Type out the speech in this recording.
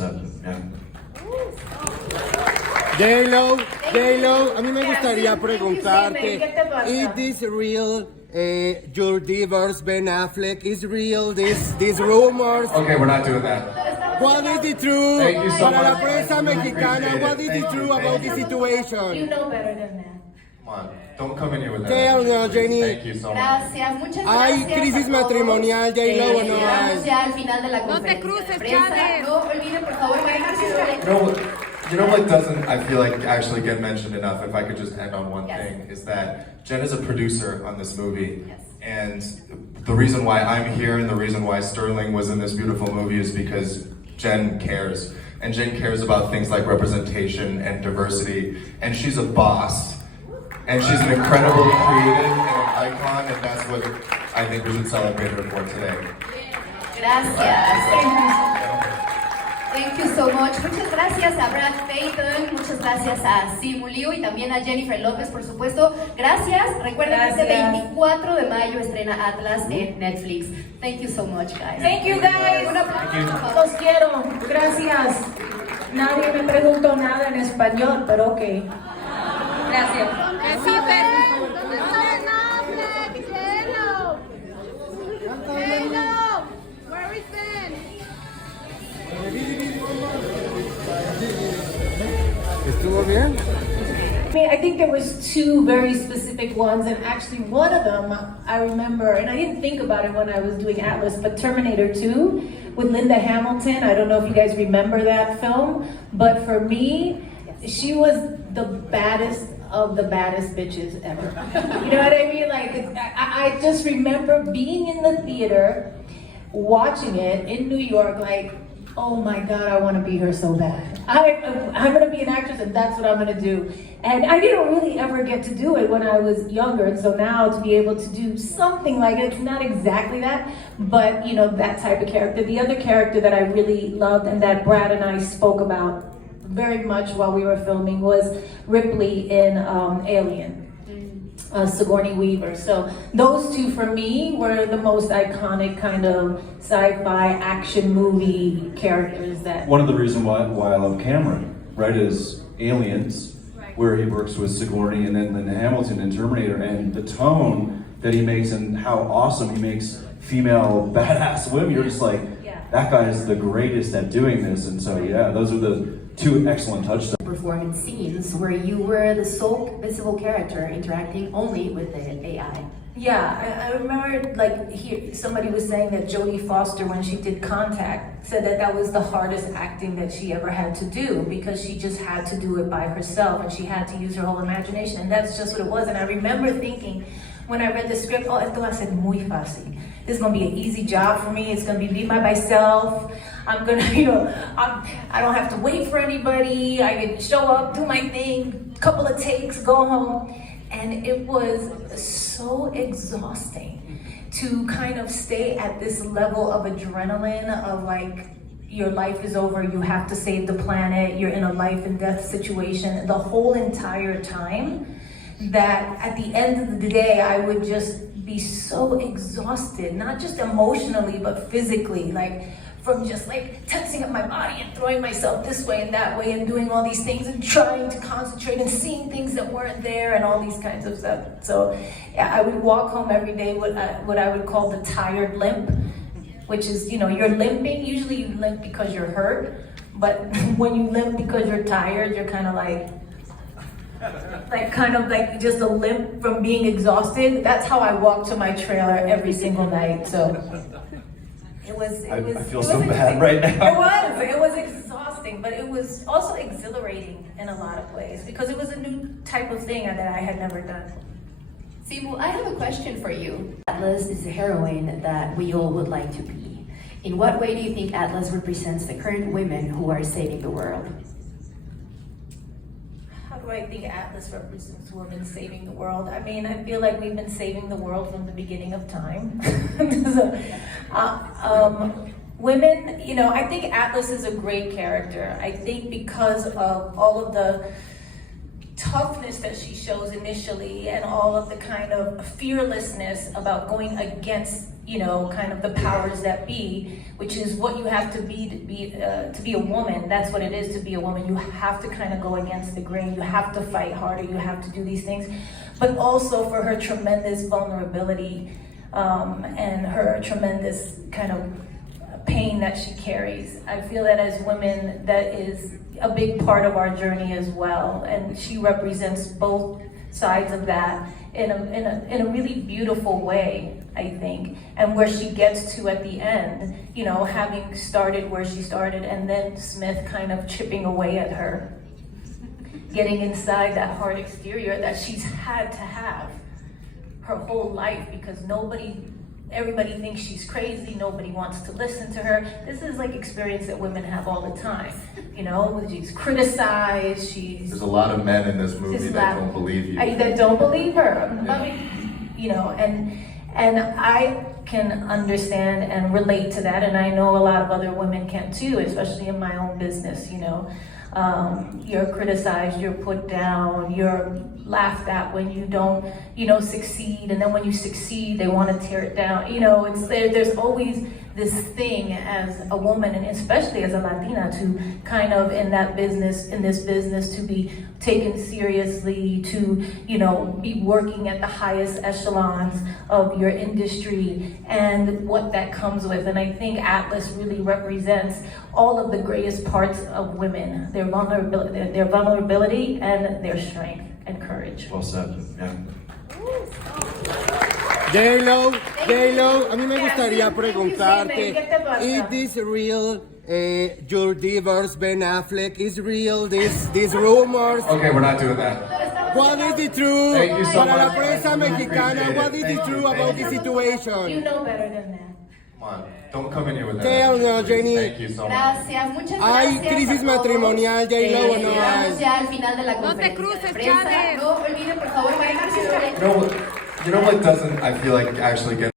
set. Yeah. J-Lo, a mí me gustaría preguntarte, is this real, your divorce, Ben Affleck, is real, these rumors? Okay, we're not doing that. What is the truth? Thank you so Para la much. prensa mexicana, Appreciate what it. is the Thank truth you. about Thank the you. You situation? know better than that. Come on, don't come in here with that. Tell me, energy, Jenny. please. Thank you so much. Gracias, muchas ¿Hay gracias. crisis a todos. matrimonial, J-Lo, o no Llegamos hay? ya al final de la No te conferencia cruces, de prensa. Chávez. No olviden, por favor, manejar You know what doesn't, I feel like, actually get mentioned enough, if I could just end on one Yes. thing, is that Jen is a producer on this movie. Yes. And the reason why I'm here and the reason why Sterling was in this beautiful movie is because Jen cares. And Jen cares about things like representation and diversity. And she's a boss. And she's an incredibly creative and an icon, and that's what I think we should celebrate her for today. Gracias. Thank you so much. Muchas gracias a Brad Payton, muchas gracias a Simu Liu y también a Jennifer Lopez, por supuesto. Gracias. Recuerden que este 24 de mayo estrena Atlas en Netflix. Thank you so much, guys. Thank you, guys. Un aplauso, por favor. Los quiero. Gracias. Nadie me preguntó nada en español, pero ok. Gracias. Besitos. ¿Dónde está Ben Affleck? J-Lo. J-Lo. Where is Ben? ¿Estuvo bien? I mean, I think there was two very specific ones, and actually one of them I remember, and I didn't think about it when I was doing Atlas, but Terminator 2 with Linda Hamilton. I don't know if you guys remember that film, but for me, she was the baddest of the baddest bitches ever. You know what I mean? Like, I just remember being in the theater, watching it in New York, like, oh my God, I want to be her so bad. I'm going to be an actress and that's what I'm going to do. And I didn't really ever get to do it when I was younger. And so now to be able to do something like it, it's not exactly that, but you know, that type of character. The other character that I really loved and that Brad and I spoke about very much while we were filming was Ripley in Alien. Sigourney Weaver. So those two for me were the most iconic kind of sci-fi action movie characters that... One of the reasons why I love Cameron, right, is Aliens, where he works with Sigourney, and then Hamilton and Terminator, and the tone that he makes and how awesome he makes female badass women. You're just like, that guy is the greatest at doing this. And so yeah, those are the two excellent touchdowns. Performance scenes where you were the sole visible character interacting only with the AI. Yeah, I remember like somebody was saying that Jodie Foster, when she did Contact, said that that was the hardest acting that she ever had to do because she just had to do it by herself and she had to use her whole imagination, and that's just what it was. And I remember thinking when I read the script, oh, esto va a ser muy fácil. This is gonna be an easy job for me. It's gonna be by myself. I'm gonna, I don't have to wait for anybody. I can show up, do my thing, couple of takes, go home. And it was so exhausting to kind of stay at this level of adrenaline of like, your life is over, you have to save the planet, you're in a life and death situation the whole entire time, that at the end of the day, I would just be so exhausted, not just emotionally, but physically, like from just like tensing up my body and throwing myself this way and that way and doing all these things and trying to concentrate and seeing things that weren't there and all these kinds of stuff. So yeah, I would walk home every day with what I would call the tired limp, which is, you're limping. Usually you limp because you're hurt, but when you limp because you're tired, you're kind of like just a limp from being exhausted. That's how I walk to my trailer every single night. So I feel so bad right now. It was exhausting, but it was also exhilarating in a lot of ways because it was a new type of thing that I had never done. Simu, I have a question for you. Atlas is the heroine that we all would like to be. In what way do you think Atlas represents the current women who are saving the world? How do I think Atlas represents women saving the world? I mean, I feel like we've been saving the world from the beginning of time. Women, I think Atlas is a great character. I think because of all of the toughness that she shows initially and all of the kind of fearlessness about going against you know, kind of the powers that be, which is what you have to be a woman. That's what it is to be a woman. You have to kind of go against the grain. You have to fight harder. You have to do these things, but also for her tremendous vulnerability and her tremendous kind of pain that she carries. I feel that as women, that is a big part of our journey as well, and she represents both sides of that in a really beautiful way, I think. And where she gets to at the end, you know, having started where she started, and then Smith kind of chipping away at her, getting inside that hard exterior that she's had to have her whole life, because everybody thinks she's crazy, nobody wants to listen to her. This is like experience that women have all the time. You know, she's criticized, There's a lot of men in this movie that don't believe you. that don't believe her. Yeah. You know, and I can understand and relate to that, and I know a lot of other women can too, especially in my own business, you know. You're criticized, you're put down, you're laughed at when you don't, you know, succeed, and then when you succeed, they want to tear it down. You know, there's always this thing as a woman, and especially as a Latina, to kind of in this business, to be taken seriously, to, you know, be working at the highest echelons of your industry and what that comes with. And I think Atlas really represents all of the greatest parts of women, their vulnerability and their strength and courage. Well said. Yeah. J-Lo, a mí me gustaría preguntarte, is this real, your divorce, Ben Affleck, is real, these rumors? Okay, we're not doing that. What is the truth? Thank you so Para la much. prensa Really mexicana, appreciate what it. is the Thank truth you. about the You situation? know better than that. Come on, don't come in here with that. Tell energy, no, please. Jenny. Thank you so much. Gracias, muchas ¿Hay gracias. crisis a todos. matrimonial, J-Lo, o no Llegamos hay? ya al final de la No te conferencia cruces, de prensa. Chávez. No olviden, por favor, manejar sus You know what doesn't, I feel like, actually get